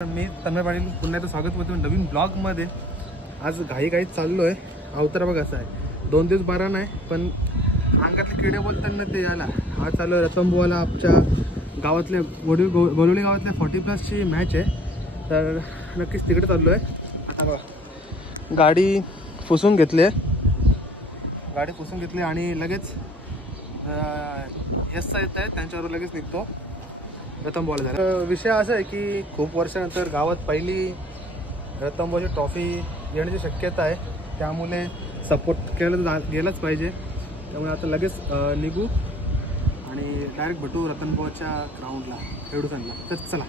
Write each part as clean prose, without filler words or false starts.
मी तन्मय पाटील पुन्हा एकदा स्वागत करतो नवीन ब्लॉगमध्ये। आज घाईत चाललो आहे। अवतार बघा असा आहे, 2 दिवस बरा नाही पण अंगातले किडे बोलताना ते याला आज चालू आहे। रतनबुवाला आमच्या गावातले गोलवली गावातल्या 40+ मॅच आहे, तर नक्कीच तिकडे चाललो आहे। आता बघा गाडी पुसून घेतली आणि लगेच यस येत आहे त्यांच्यावर लगेच निघतो रतनबुवाला झाला। विषय असा आहे की खूप वर्षानंतर गावात पहिली रतनबुवाची ट्रॉफी येण्याची शक्यता आहे, त्यामुळे सपोर्ट केलं गेलाच पाहिजे। त्यामुळे आता लगेच निघू आणि डायरेक्ट भेटू रतनबुवाच्या ग्राउंडला एवढूसांना। तर चला,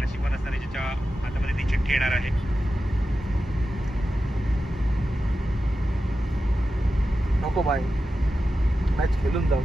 नशिबान असणारे ज्याच्या हातामध्ये ती चिठ्ठी येणार आहे। नको बाय, मॅच खेळून जाऊ।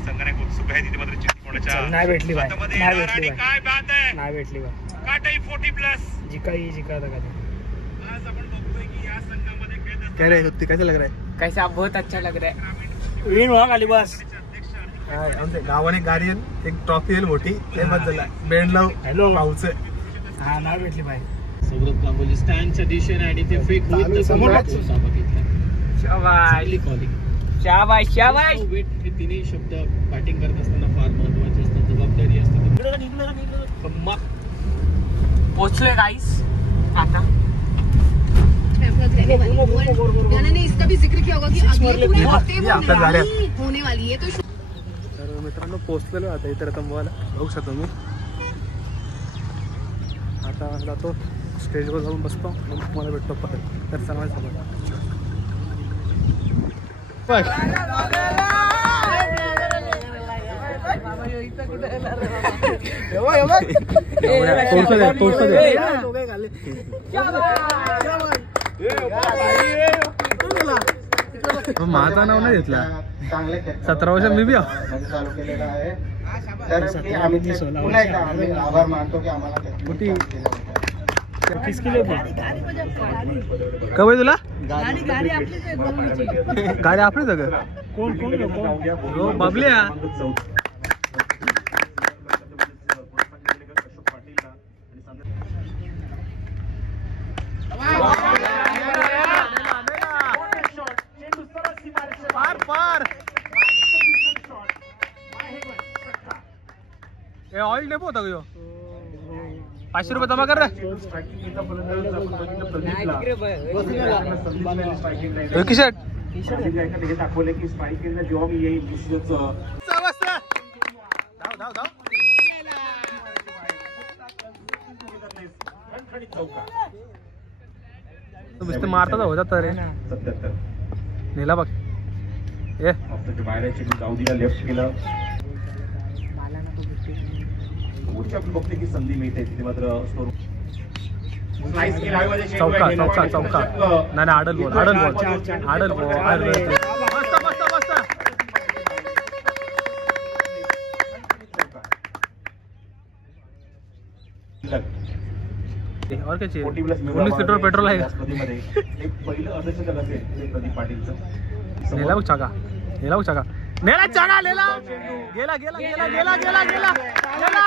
संगणक उत्सुक आहे तिथे मात्र चिठ्ठी कोणाच्या नाही भेटली बाय, नाही भेटली आणि काय बात आहे, नाही भेटली बाय। काटाई 40+ जिका था आज आपण बघतोय की या संघामध्ये खेळत क्या रे होती, कैसा लग रहा है? कैसा बहुत अच्छा लग रहा है। विन हुआ खाली बस। आमच्या गावाने गाडी एक ट्रॉफी येईल मोठी, ते बस झाला बेंडलाव हॅलो भाऊचे। हा नाही भेटली बाय। सौरभ गांगुली स्टँडचं डिशन आणि ते फेक विथ समोर शाबाश शाबाश शाबाश। वेट हे तिन्ही शब्द बॅटिंग करत असताना फार महत्त्वाचे असतात, जबाबदारी असते। पोचले गाइस आता। मैंने इसका भी जिक्र किया होगा कि अगले पूरे हफ्ते वो होने वाली है। तर मित्रांनो पोहोचलेलो आता इथे रतनबुवाला, बघू शकता तुम्ही। आता जातो स्टेजवर जाऊन बसतो, मग तुम्हाला भेटतो परत। तर सर्वांना सोबत माझं नाव नाही घेतला, 17 वर्ष मी बी चालू केलेला आहे। तर आम्ही पुन्हा एकदा आम्ही आभार मानतो की आम्हाला कवय तुला गाड़ी गाडी आपली सगळं कोण कोण बाबल्या ऑइल डेपो होता का? 500 रुपये जमा कर रे। की शर्ट दाखवले की स्ट्राईक केलं जेव्हा मी येईल नुसते मारता होता रे 77 नेला बघ। ए बाहेरच्या दाऊदीला लेफ्ट केलं, आपण बघते की संधी मिळते तिथे मात्र चौका चौका चौका नाही idle ball idle ball idle ball मस्त मस्त मस्त। और क्या चाहिए? 19 लिटर पेट्रोल आहे का? एक पहिलं अर्धशतक असेल प्रदीप पाटीलचं। नेला बघ चाका, नेला बघ चाका, नेला चाका, नेला गेला गेला गेला गेला गेला गेला गेला।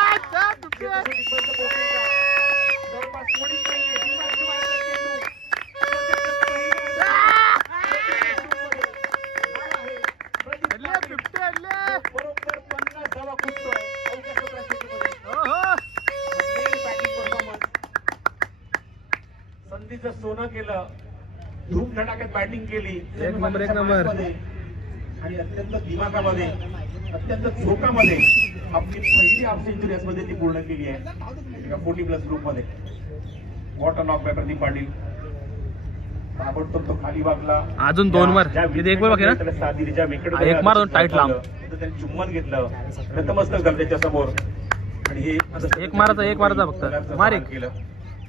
संधीचं सोनं केलं, धूम धडाक्यात बॅटिंग केली, एक नंबर आणि अत्यंत दिमागामध्ये अत्यंत झोकामध्ये आपली पहिली हाफ सेंचुरी मध्ये ती पूर्ण केली आहे 40+ ग्रुप मध्ये। Water knock by Pradeep Patil, ताबडतोब तो खाली वागला। अजून 2 मार, एक बार बाकी ना, साथ दिली, ज्या विकेट एक मार 2 टाईट लांब, त्यांनी चुंबन घेतलं, नतमस्तक झालं त्याच्या समोर आणि हे एक मारायचा फक्त मार एक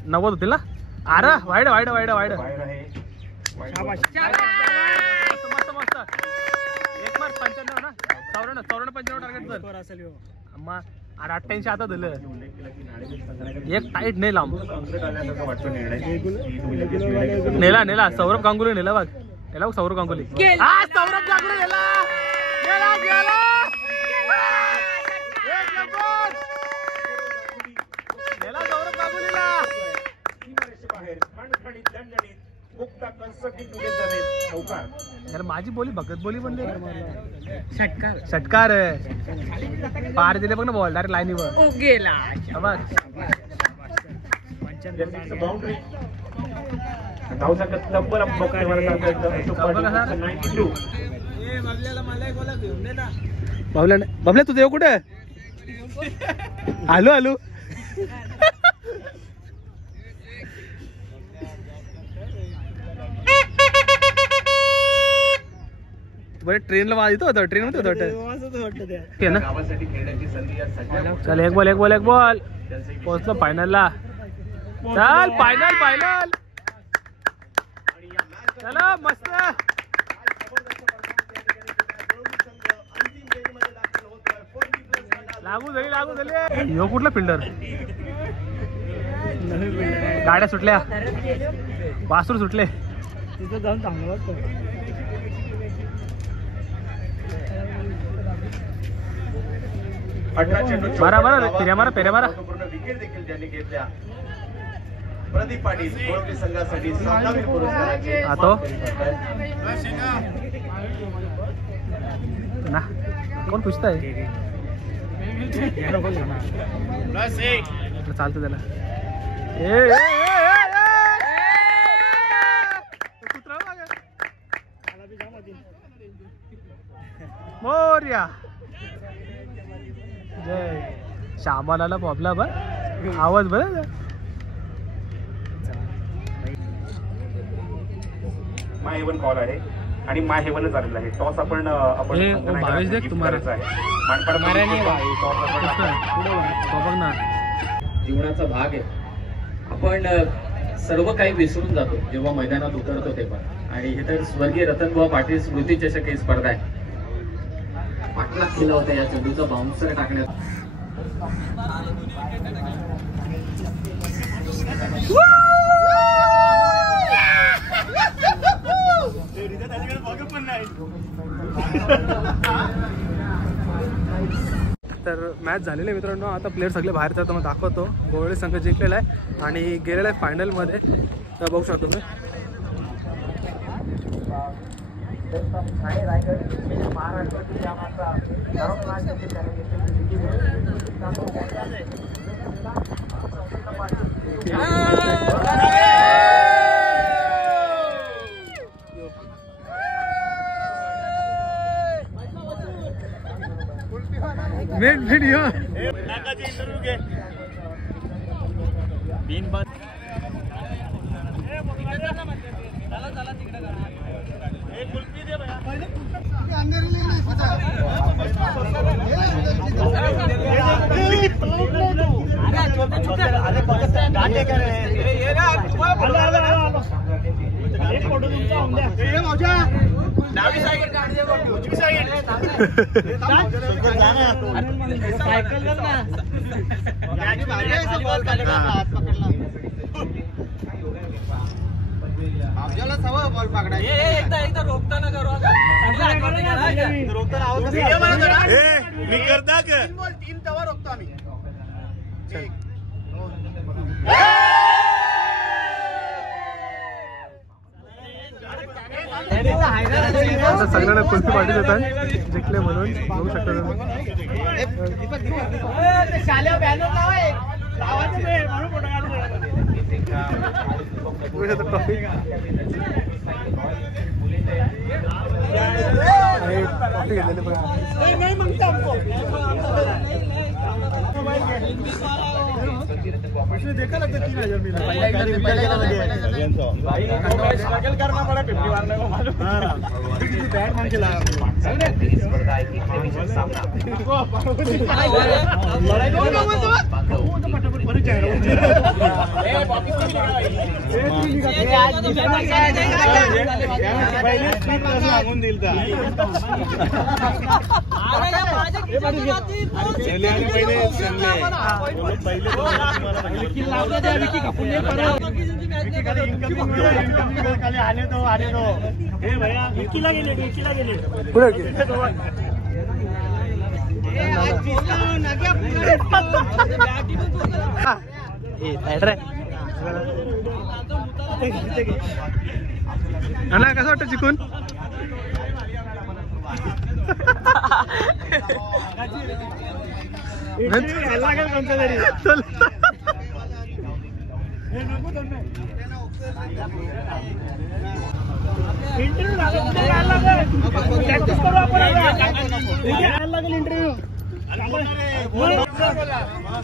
90 होतील ना। अरे वाईड वाईड वाईड वाईड बाहेर आहे। मस्त मस्त। एक मार 95 ना, 94 95 टार्गेट असेल अम्मा। अरे 88 आता दिलं, एक टाईट नाही लांब, नेला नेला सौरभ गांगुली नेला बघ, याला सौरभ गांगुली गेला. हा सौरभ गांगुली गेला गेला गेला गेला सौरभ गांगुलीला बाहेर खणखणीत दणदणीत मुक्ता कन्स्ट्रक्टिव्ह टुगेदर चौकार. यार माझी बोली भगत बोली बनली षटकार षटकार आहे पार दिले बघ ना बॉल डायरेक्ट लाईनीवर ओ गेला बघ बाउंड्री धावचा तब्बल बबल्या तुझं येऊ कुठे आलो आलो बरं ट्रेनला वाज येतो होता ट्रेन मध्ये होतं ना गावासाठी खेळण्याची संधी या सगळ्या चल एक बॉल पोहोचलो फायनलला चल फायनल चला मस्त लागू झाली यो कुठला फिल्डर गाड्या सुटल्या वासरू सुटले तिथं जाऊन चांगलं मारा विकेट देखील त्यांनी घेतल्या. प्रदीप पाटील गोळवली संघासाठी सामनावीर पुरस्काराचे आतो ना कोण पुछताय चालतं त्याला मोर्या जय श्यामाला पॉपला बा आवाज बरं माय हेवन कॉल आहे आणि माय हेवनच आलेला आहे. टॉस आपण भावेश देख तुम्हाला जीवनाचा भाग आहे. आपण सर्व काही विसरून जातो जेव्हा मैदानात उतरतो तेव्हा. आणि हे तर स्वर्गीय रतनबुवा पाटील स्मृती चषक ही स्पर्धा आहे. पाटला केला होता या चेंडूचा बाउन्सर टाकण्यात. तर मॅच झालेली आहे मित्रांनो. आता प्लेयर सगळे बाहेर तर मग दाखवतो. गोवळे संघ जिंकलेला आहे आणि गेलेला आहे फायनलमध्ये. तर बघू शकतो तुम्ही व्हिडिओ आपल्याला सवय बॉल पकडायची. एकदा रोखताना करू मी करता का 3 तवा रोखतो आम्ही. आता सगळ्यांना कुल्फी पाठी देतात जिंकले म्हणून. बघू शकता ट्रॉफी घेतलेले देखा लगता 3000 करना पड़ा 50 मारने को मालूम बैट मान के लाया सांगून दिल आले तो कसं वाटतं चिकून?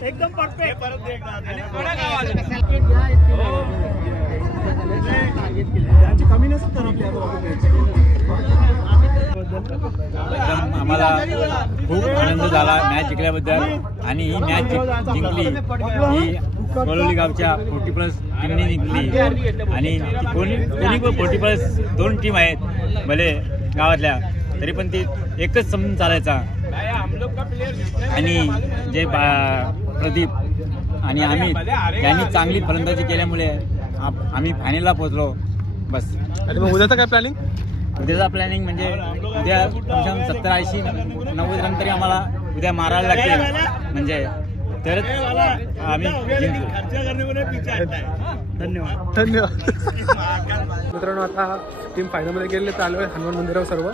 एकदम परफेक्ट. कमी नसत आम्हाला खूप आनंद झाला मॅच जिंकल्याबद्दल. आणि ही मॅच जिंकली ही कोळवली गावच्या 40+ टीमने जिंकली. आणि कोणी पण 40+ 2 टीम आहेत भले गावातल्या, तरी पण ती एकच समजून चालायचा. आणि जे प्रदीप आणि अमित यांनी चांगली फलंदाजी केल्यामुळे आम्ही फायनलला पोहोचलो. बस. आणि मग उद्याचं काय प्लॅनिंग? उद्याचा प्लॅनिंग म्हणजे उद्या 70-80-90 रन तरी आम्हाला उद्या मारायला लागतील, म्हणजे तरच आम्ही जिंकू. धन्यवाद. धन्यवाद. मित्रांनो, आता टीम फायनलमध्ये गेलेले चालू आहे हनुमान मंदिरावर सर्व.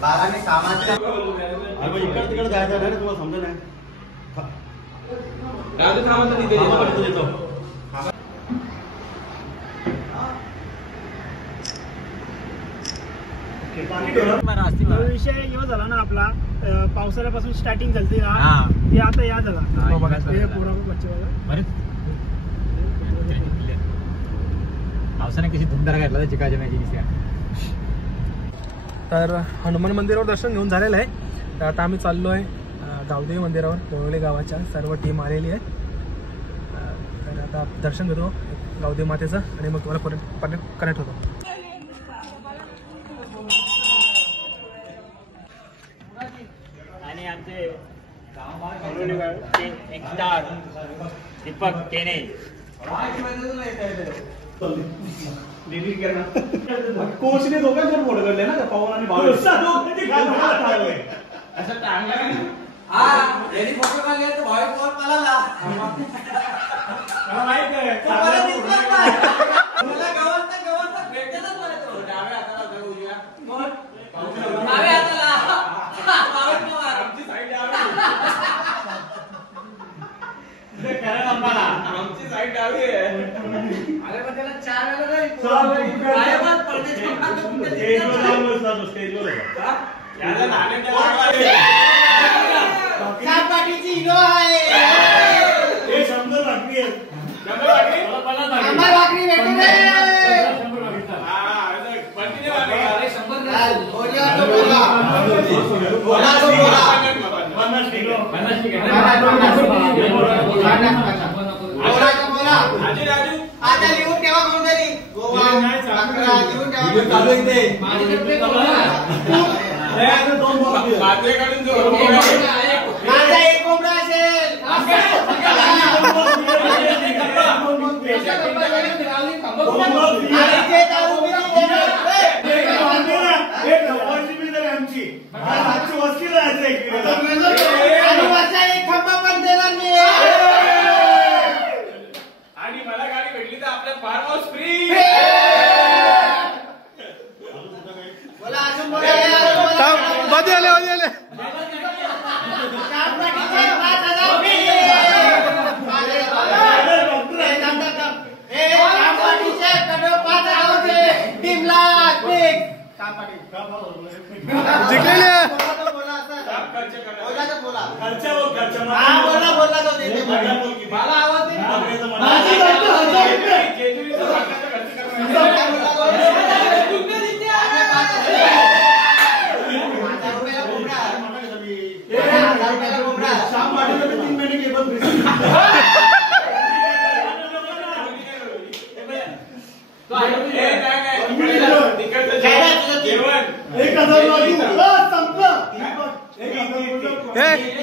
बाराने सामाजिक तिकडे जायचं नाही तुला समजा नाही. विषय एवढा झाला ना आपला, पावसाळ्यापासून स्टार्टिंग झाली ना, ते आता या झाला. पावसाने कशी धुमधार घातला चिकाच्या मॅची. तर हनुमान मंदिरावर दर्शन घेऊन झालेलं आहे. तर आता आम्ही चाललो आहे गावदेवी मंदिरावर. कोळवली गावाच्या सर्व टीम आलेली आहे. तर आता दर्शन घेतो गावदेवी मातेचं आणि मग तुम्हाला कनेक्ट होतो. आणि आमचे एक स्टार दीपक केने. कोचने दोघांचे फोटो काढले ना पवन आणि भाऊ.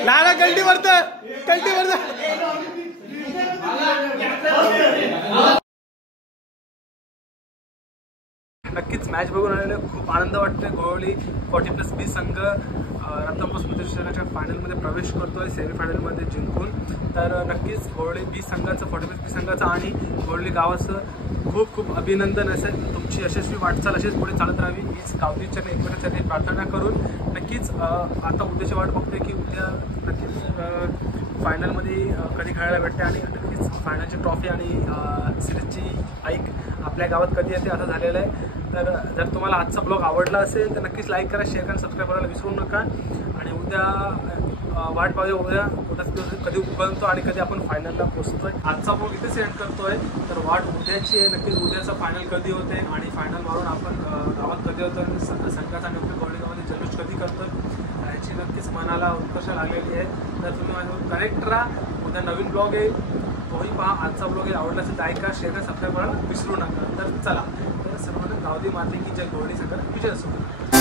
नाना कल्टी वरत नक्कीच मॅच बघून आलेले खूप आनंद वाटतोय. गोवळी 40+B संघ रत्नागिरी स्मृतिविजनाच्या फायनलमध्ये प्रवेश करतोय सेमीफायनलमध्ये जिंकून. तर नक्कीच गोवळी बी संघाचं 40+B संघाचं आणि गोवळी गावाचं खूप खूप अभिनंदन असेल. तुमची यशस्वी वाटचाल अशीच पुढे चालत राहावी हीच गावची एकमेकांसाठी प्रार्थना करून नक्कीच आता उद्याची वाट बघतोय की उद्या नक्कीच फायनलमध्ये कधी खेळायला भेटते आणि नक्कीच फायनलची ट्रॉफी आणि सिरीजची ऐक आपल्या गावात कधी येते असं झालेलं आहे. तर जर तुम्हाला आजचा ब्लॉग आवडला असेल तर नक्कीच लाईक करा, शेअर करा, सबस्क्राईब करायला विसरू नका. आणि उद्या वाट पाहूया उद्या कधी उघडतो आणि कधी आपण फायनलला पोहोचतोय. आजचा ब्लॉग इथेच एंड करतोय. तर वाट उद्याची आहे. नक्कीच उद्याचा फायनल कधी होते आणि फायनल मारून आपण गावात कधी होतो आणि संघाचा आणि आपल्या गोळीगावामध्ये जल्लोष कधी करतोय याची नक्कीच मनाला उत्कर्ष लागलेली आहे. तर तुम्ही माझ्यावर कनेक्ट राहा. उद्या नवीन ब्लॉग आहे तोही पहा. आजचा ब्लॉग आवडला असेल तर ऐका, शेअर करा, सबस्क्राईब करायला विसरू नका. तर चला तर सर्वांना गावदी माते की जय गोवळी संघ विजय असो.